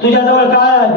tú ya te volcabas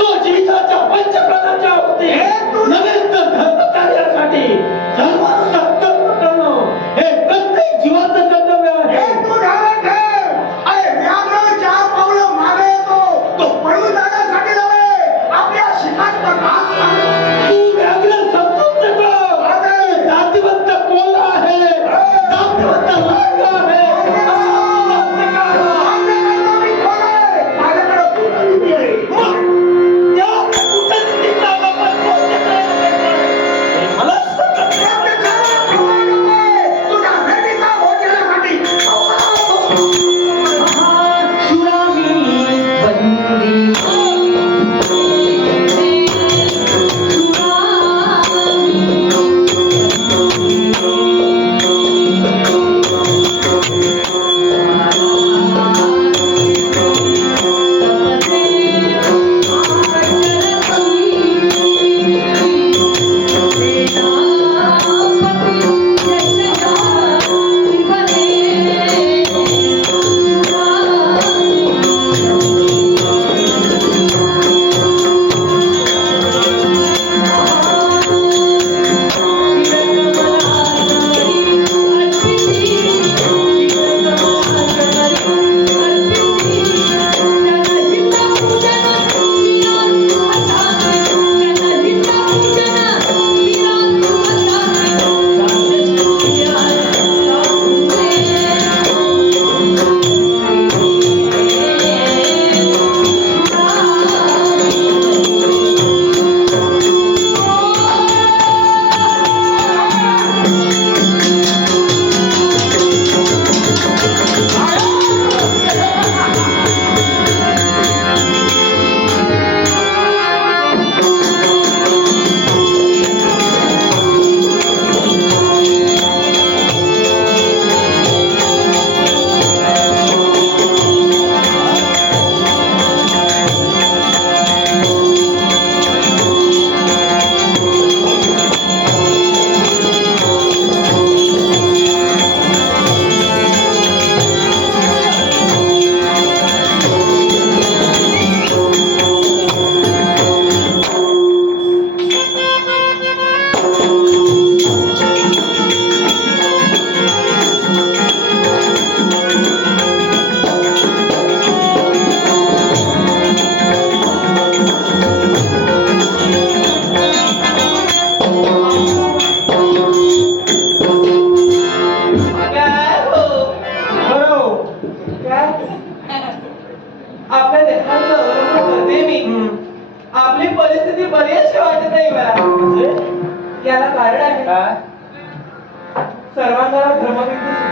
Jesús, Jesus, पंचप्रधान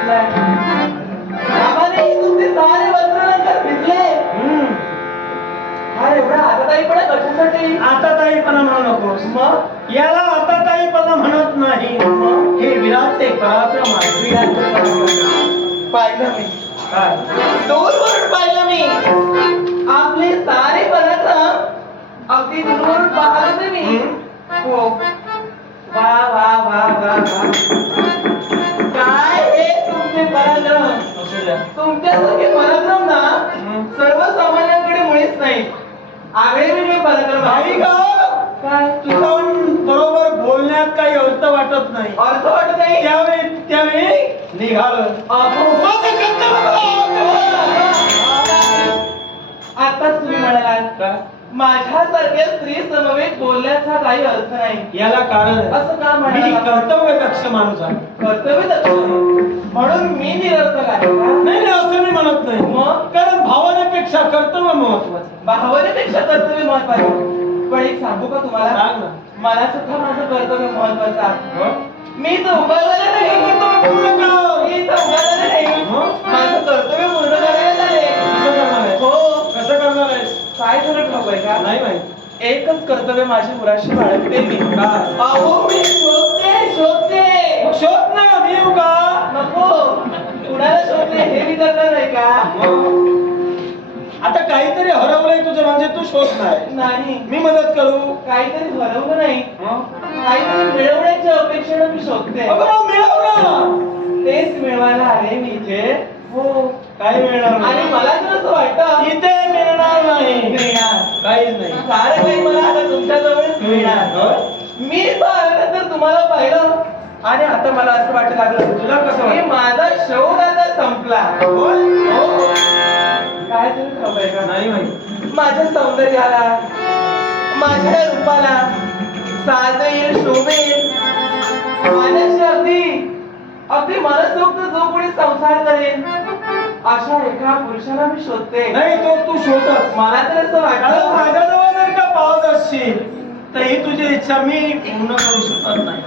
लागलाय आम्हाला ही तुमचे सारे वस्त्र नंतर भिजले हा एवढा आताताईपणा म्हणत नाही. पाहिलं मी. काय? दूरवरून पाहिलं मी. आपले सारे पराक्रम अगदी दूरवरून पाहत मी. हो. वा वा वा. हे पराक्रम ना सर्वसामान्यांकडे मुळीच नाही. आगळे बरोबर बोलण्यात काही अर्थ वाटत नाही. अर्थ वाटत नाही? त्यावेळी त्यावेळी निघालं. आता तुम्ही म्हणालात माझ्यासारख्या स्त्री समवेत बोलण्या बोलण्याचा काही अर्थ नाही. याला कारण आहे. असं का मी म्हणाला कर्तव्य दक्ष माणूस आहे. कर्तव्य दक्ष म्हणून मी निरर्थक आहे. का नाही नाही असं मी म्हणत नाही. मग? कारण भावनेपेक्षा कर्तव्य महत्वाचं. भावनेपेक्षा कर्तव्य महत्त्वाचे. पण एक सांगू का तुम्हाला? सांग ना. मला सुद्धा माझं कर्तव्य महत्वाचं आहे. हो? मी तर उभारलेलं नाही. कर्तव्य पूर्ण कर. मी तर उभारलेलं नाही? माझं कर्तव्य पूर्ण करायला आले कसं करणार आहे हो. कसं करणार आहे काय झालं ठाऊक आहे का? नाही माहीत. एकच कर्तव्य माझी मुलाशी बाळगते मी काय? अहो मी शोधते शोधते. मग शोध ना मी का? नको. कुणाला शोधते हे मी करणार नाही का? आता काहीतरी हरवलंय तुझं म्हणजे तू शोध नाही. नाही. मी मदत करू? काहीतरी हरवलं नाही? काहीतरी मिळवण्याच्या अपेक्षेनं मी शोधते. तेच मिळवायला आले मी इथे. हो. मिळणार आणि नाही मला तर असं वाटतं. इथे मिळणार नाही. मिळणार. काहीच नाही. सारं काही मला आता तुमच्या जवळच मिळणार. होय? मी पाहिल्यानंतर तुम्हाला पाहिलं. आणि आता मला असं वाटू लागलं तुला कसं की वाटतं? माझा शोध आता संपला. होय? हो. काय आहे का? नाही माहीत. माझ्या सौंदर्याला माझ्या रूपाला साजेल शोभेल माझ्याशी अगदी अगदी मनसोक्त जो कोणी संसार करेल अशा एका पुरुषाला मी शोधते. नाही तो तू शोधच मला तर असं वाटलं माझ्याजवळ जर का पावत असशील तर ही तुझी इच्छा मी पूर्ण करू शकत नाही?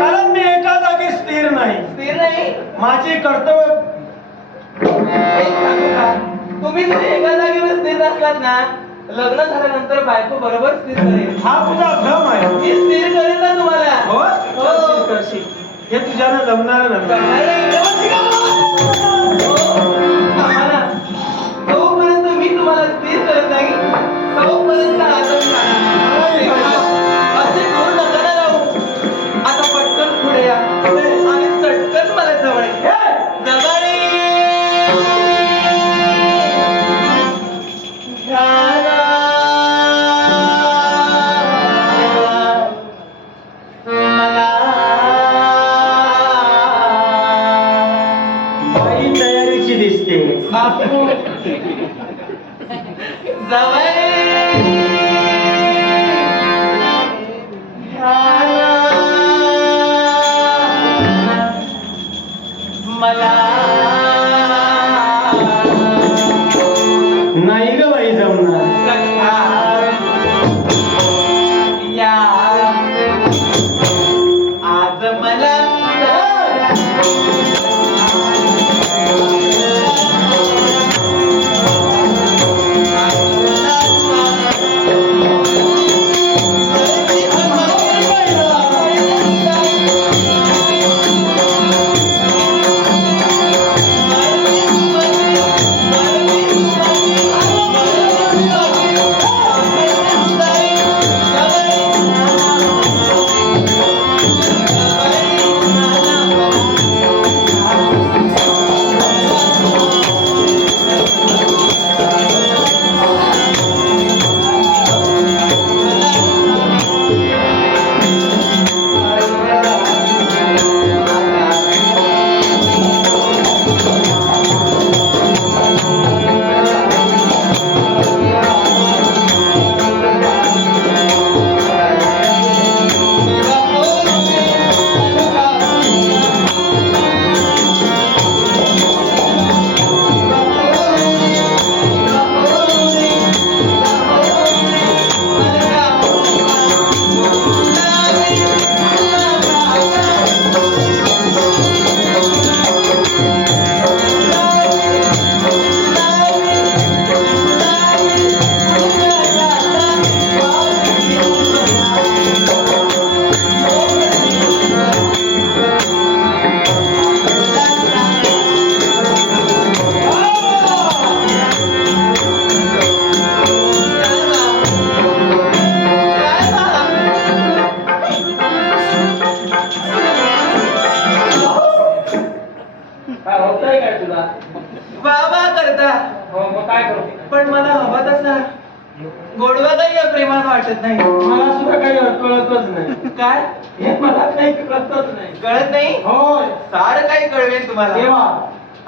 कारण मी एका जागी स्थिर नाही. स्थिर नाही? माझे कर्तव्य तुम्ही जर एका जागेवर स्थिर असलात ना लग्न झाल्यानंतर बायको बरोबर स्थिर करेल. हा तुझा भ्रम आहे. मी स्थिर करेल ना तुम्हाला? हो? हो. हे तुझ्यानं जमणार नाही. हो. तोपर्यंत मी तुम्हाला स्थिर करत नाही. तोपर्यंत वाटत नाही. मला सुद्धा काही कळतच नाही. काय? हे मला काही कळतच नाही. कळत नाही? होय. सारं काही कळवेल तुम्हाला. देवा.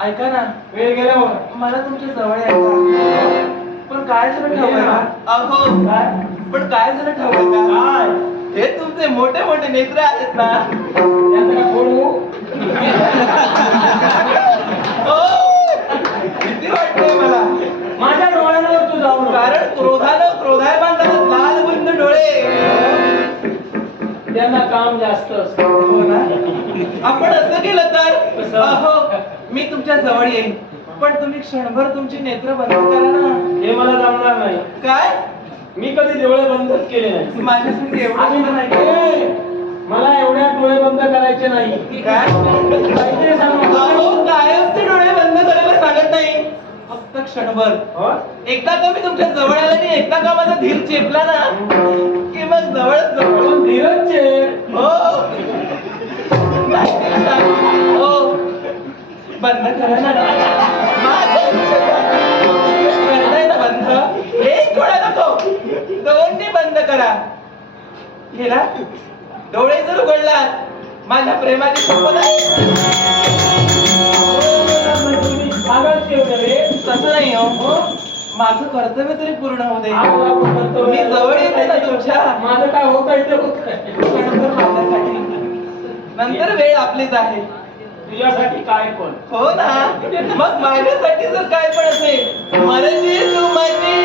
ऐका ना. वेळ गेल्यावर. मला तुमच्या जवळ यायचं पण काय आहे का? अहो. काय? पण काय आहे का काय? हे तुमचे मोठे मोठे नेत्र आहेत ना. यांचं काय त्यांना काम जास्त असतं. हो ना? आपण असं केलं तर? अहो मी तुमच्या जवळ येईन. पण तुम्ही क्षणभर तुमची नेत्र बंद करा ना. हे मला जमणार नाही. काय? मी कधी डोळे बंदच केले नाही. माझ्यासाठी एवढं नाही. मला एवढ्या डोळे बंद करायचे नाही. काय? कायम ते डोळे बंद करायला सांगत नाही. फक्त क्षणभर. हो? एकदा का मी तुमच्या जवळ आला आणि एकदा का माझा धीर चेपला ना? की मग जवळ जवळ हो नाही ते सांग. हो. बंद करा ना. माझ्या करताय ना बंद? एक डोळा नको? दोन्ही बंद करा. गेला डोळे जर उघडलात माझ्या प्रेमाची शपथ आहे हो माझं कर्तव्य तरी पूर्ण होऊ दे. मी जवळ येते ना तुमच्या. माझं काय होत आहे. क्षणभर माझ्यासाठी. नंतर वेळ आपलीच आहे. तुझ्यासाठी काय पण. हो ना. मग माझ्यासाठी जर काय पण असेल मराठी तू माझी.